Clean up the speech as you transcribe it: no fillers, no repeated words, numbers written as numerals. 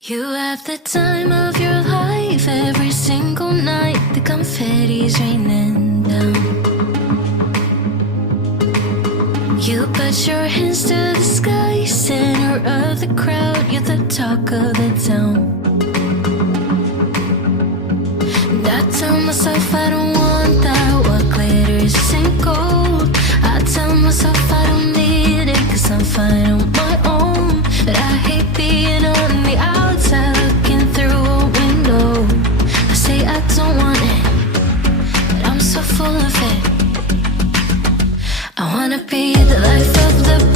You have the time of your life every single night. The confetti's raining down. You put your hands to the sky, center of the crowd. You're the talk of the town. And I tell myself I don't want that. What glitters isn't gold. I tell myself I don't need it, 'cause I'm fine on my own. But I hate being on the outside looking through a window. I say I don't want it, but I'm so full of it. I wanna be the life of the